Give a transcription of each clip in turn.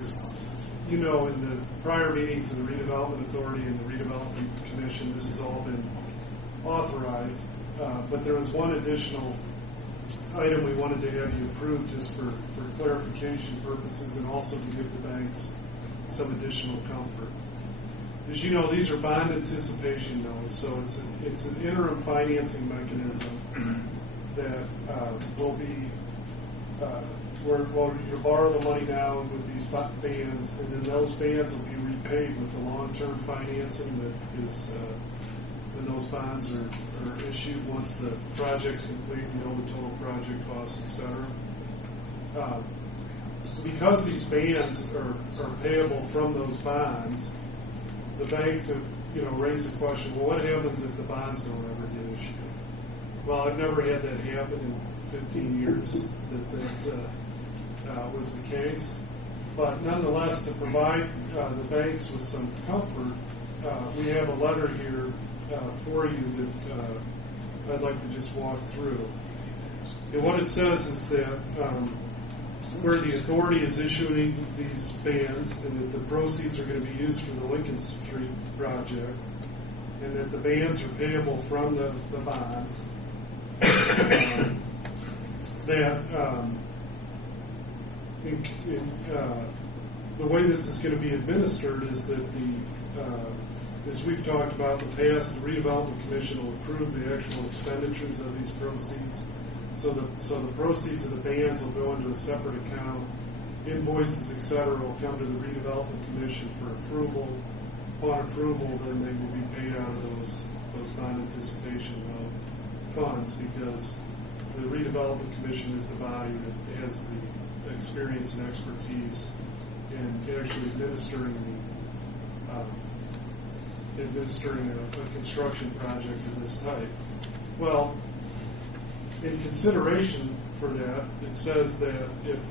You know, in the prior meetings of the Redevelopment Authority and the Redevelopment Commission, this has all been authorized. But there was one additional item we wanted to have you approve just for clarification purposes and also to give the banks some additional comfort. As you know, these are bond anticipation notes, so it's an interim financing mechanism that will be where you borrow the money now with these bands, and then those bands will be repaid with the long-term financing that is when those bonds are issued once the project's complete, you know, the total project costs, etc. Because these bands are payable from those bonds, the banks have, you know, raised the question, well, what happens if the bonds don't ever get issued? Well, I've never had that happen in 15 years that was the case. But nonetheless, to provide the banks with some comfort, we have a letter here for you that I'd like to just walk through. And what it says is that where the authority is issuing these bands and that the proceeds are going to be used for the Lincoln Street project and that the bands are payable from the bonds, that the way this is going to be administered is that as we've talked about in the past, the Redevelopment Commission will approve the actual expenditures of these proceeds. So the proceeds of the bands will go into a separate account. Invoices, etc., will come to the Redevelopment Commission for approval. Upon approval, then they will be paid out of those bond anticipation funds, because the Redevelopment Commission is the body that has the experience and expertise in actually administering a construction project of this type. Well, in consideration for that, it says that if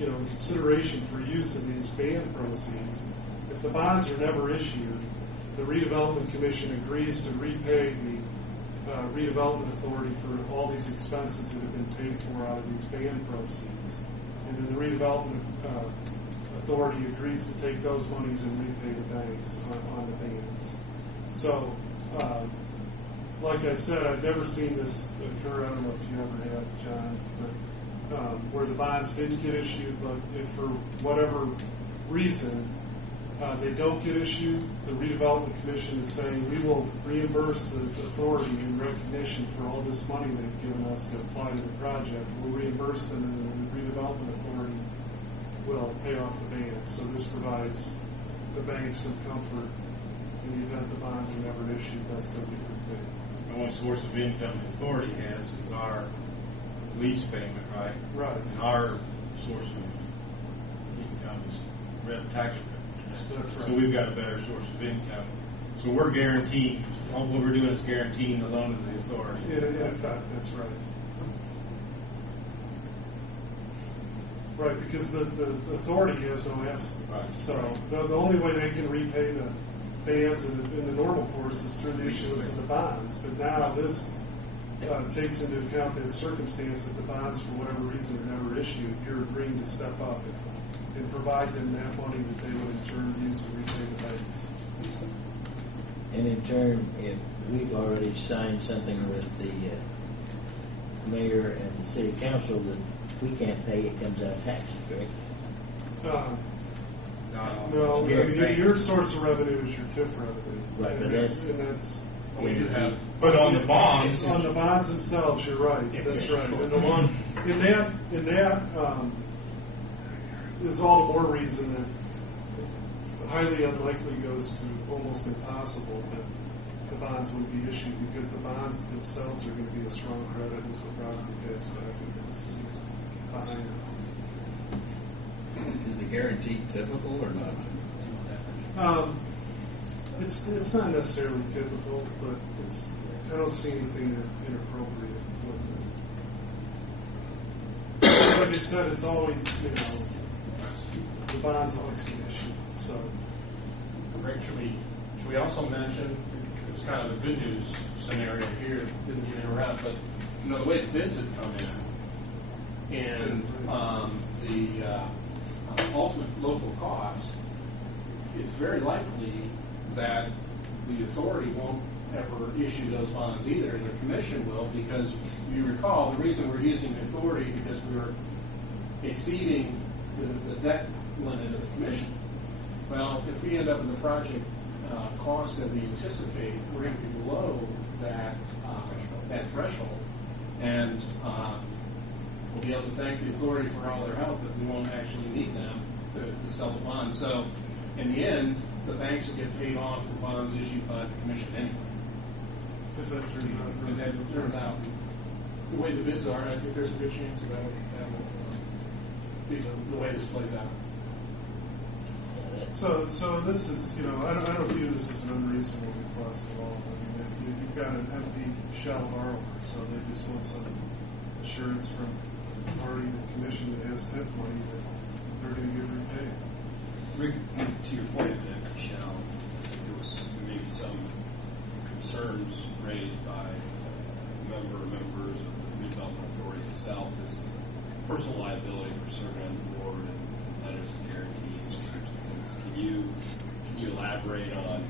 in consideration for use of these band proceeds, if the bonds are never issued, the Redevelopment Commission agrees to repay the Redevelopment Authority for all these expenses that have been paid for out of these band proceeds, and then the Redevelopment Authority agrees to take those monies and repay the banks on the bands. So, like I said, I've never seen this occur. I don't know if you ever have, John, but where the bonds didn't get issued, but if for whatever reason they don't get issued, the Redevelopment Commission is saying we will reimburse the authority in recognition for all this money they've given us to apply to the project. We'll reimburse them, and then the Redevelopment Authority will pay off the bands. So this provides the banks some comfort in the event the bonds are never issued. That's still be repaid. The only source of income the authority has is our lease payment, right? Right. And our source of income is tax revenue. That's right. So we've got a better source of income. So we're guaranteeing, all what we're doing is guaranteeing the loan to the authority. In fact, that's right. Right, because the authority has no assets. Right. So the only way they can repay the bands in the normal course is through the issuance of the bonds. But now this takes into account that circumstance that the bonds, for whatever reason, are never issued. You're agreeing to step up and provide them that money that they would in turn use to repay the banks. And in turn, if we've already signed something with the mayor and the city council that we can't pay, it comes out of taxes, correct? No, I mean, your source of revenue is your TIF revenue. Right, but that's we do have. But on the bonds, on the bonds themselves, you're right. That's right. And the one in that is all the more reason that highly unlikely goes to almost impossible that the bonds would be issued, because the bonds themselves are going to be a strong credit for property tax back in the city behind it. Is the guarantee typical or not? It's not necessarily typical, but I don't see anything inappropriate with it. Like I said, it's always, the bonds always get issued. So, Rick, should we also mention, it's kind of a good news scenario here, didn't get interrupt, but the way the bids have come in, and the ultimate local cost, it's very likely that the authority won't ever issue those bonds either, and the commission will, because you recall, the reason we're using the authority because we were exceeding the debt limit of the commission. Well, if we end up in the project cost that we anticipate, we're going to be below that threshold, and we'll be able to thank the authority for all their help, but we won't actually need them to sell the bonds. So, in the end, the banks will get paid off for bonds issued by the commission anyway. If that turns out, the way the bids are, I think there's a good chance that will be the way this plays out. So this is, I don't view this as an unreasonable request at all. I mean, if you've got an empty shell borrower, so they just want some assurance from the party, the commission that has TIF money that they're going to get repaid. Rick, to your point, Michelle, I think there was maybe some concerns raised by members of the redevelopment authority itself as to personal liability for serving on the board and letters of guarantees or such things. Can you elaborate on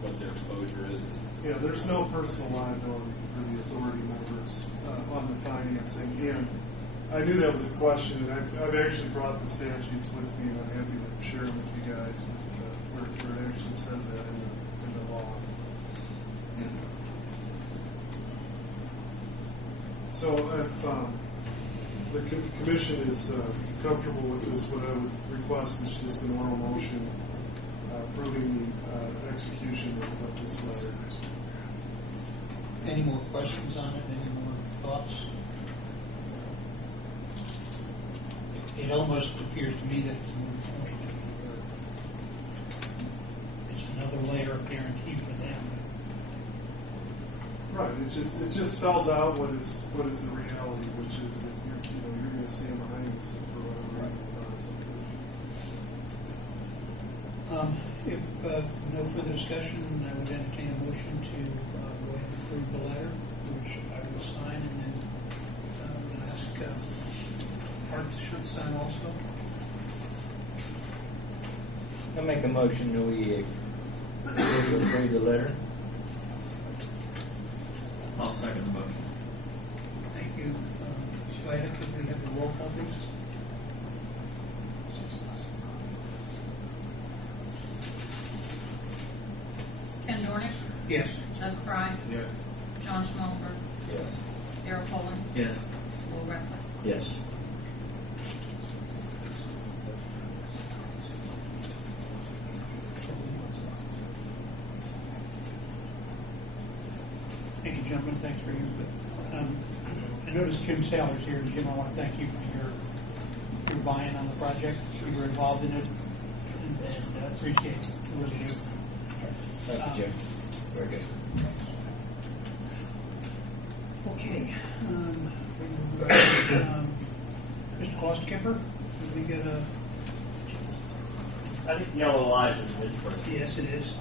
what their exposure is? Yeah, there's no personal liability for the authority members on the financing. And I knew that was a question, and I've actually brought the statutes with me, and I'm happy to share them with you guys, where it actually says that in the law. So if the commission is comfortable with this, what I would request is just an oral motion approving the execution of this letter. Any more questions on it? Any more thoughts? It almost appears to me that it's a moot point. It's another layer of guarantee for them. Right. It just spells out what is the reality, which is that you're going to stand behind us for whatever reason. If no further discussion, I would entertain a motion to go ahead and approve the letter, which I will sign, and then I'm going to ask Art to sign also. I'll make a motion that we approve the letter. I'll second the motion. Thank you. Vita, could we have the roll call, please? Ken Dornish, Yes. Doug Fry, Yes. John Schmalfer, Yes. Darrell Poland, Yes. Will Reckler. Yes. Thank you, gentlemen. Thanks for your input. I noticed Jim Saylor's here. Jim, I want to thank you for your buy-in on the project. You were involved in it, and appreciate it. Really do. Thank you, Jim. Very good. Okay. Mr. Klosterkemper, did we get a... I think yellow light is Pittsburgh. Yes, it is.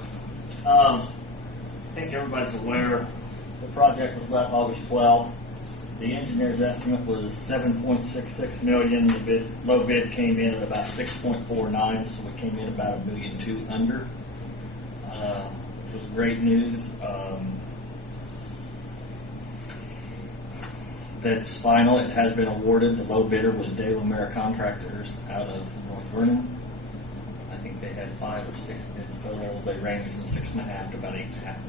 I think everybody's aware the project was left August 12th. The engineer's estimate was $7.66 million. The low bid came in at about $6.49, so we came in about $1.2 million under, which was great news. That's final. It has been awarded. The low bidder was Dave O'Meara Contractors out of North Vernon. I think they had 5 or 6 bids total. They ranged from $6.5 to about $8.5 million.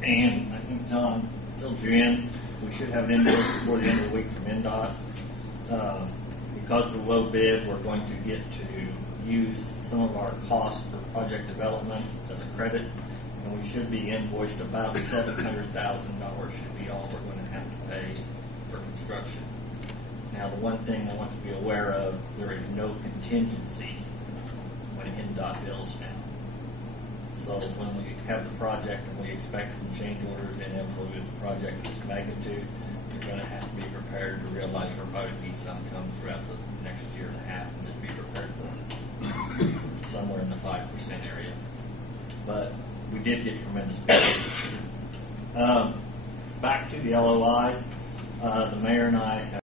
And I think John filled you in. We should have an invoice before the end of the week from NDOT. Because of the low bid, we're going to get to use some of our costs for project development as a credit, and we should be invoiced about $700,000 should be all we're going to have to pay for construction. Now, the one thing I want to be aware of, there is no contingency when NDOT bills now. So when we have the project and we expect some change orders inevitably with the project of this magnitude, you're going to have to be prepared to realize there will probably be some come throughout the next year and a half, and just be prepared for it. Somewhere in the 5% area. But we did get tremendous bids. Back to the LOIs. The mayor and I have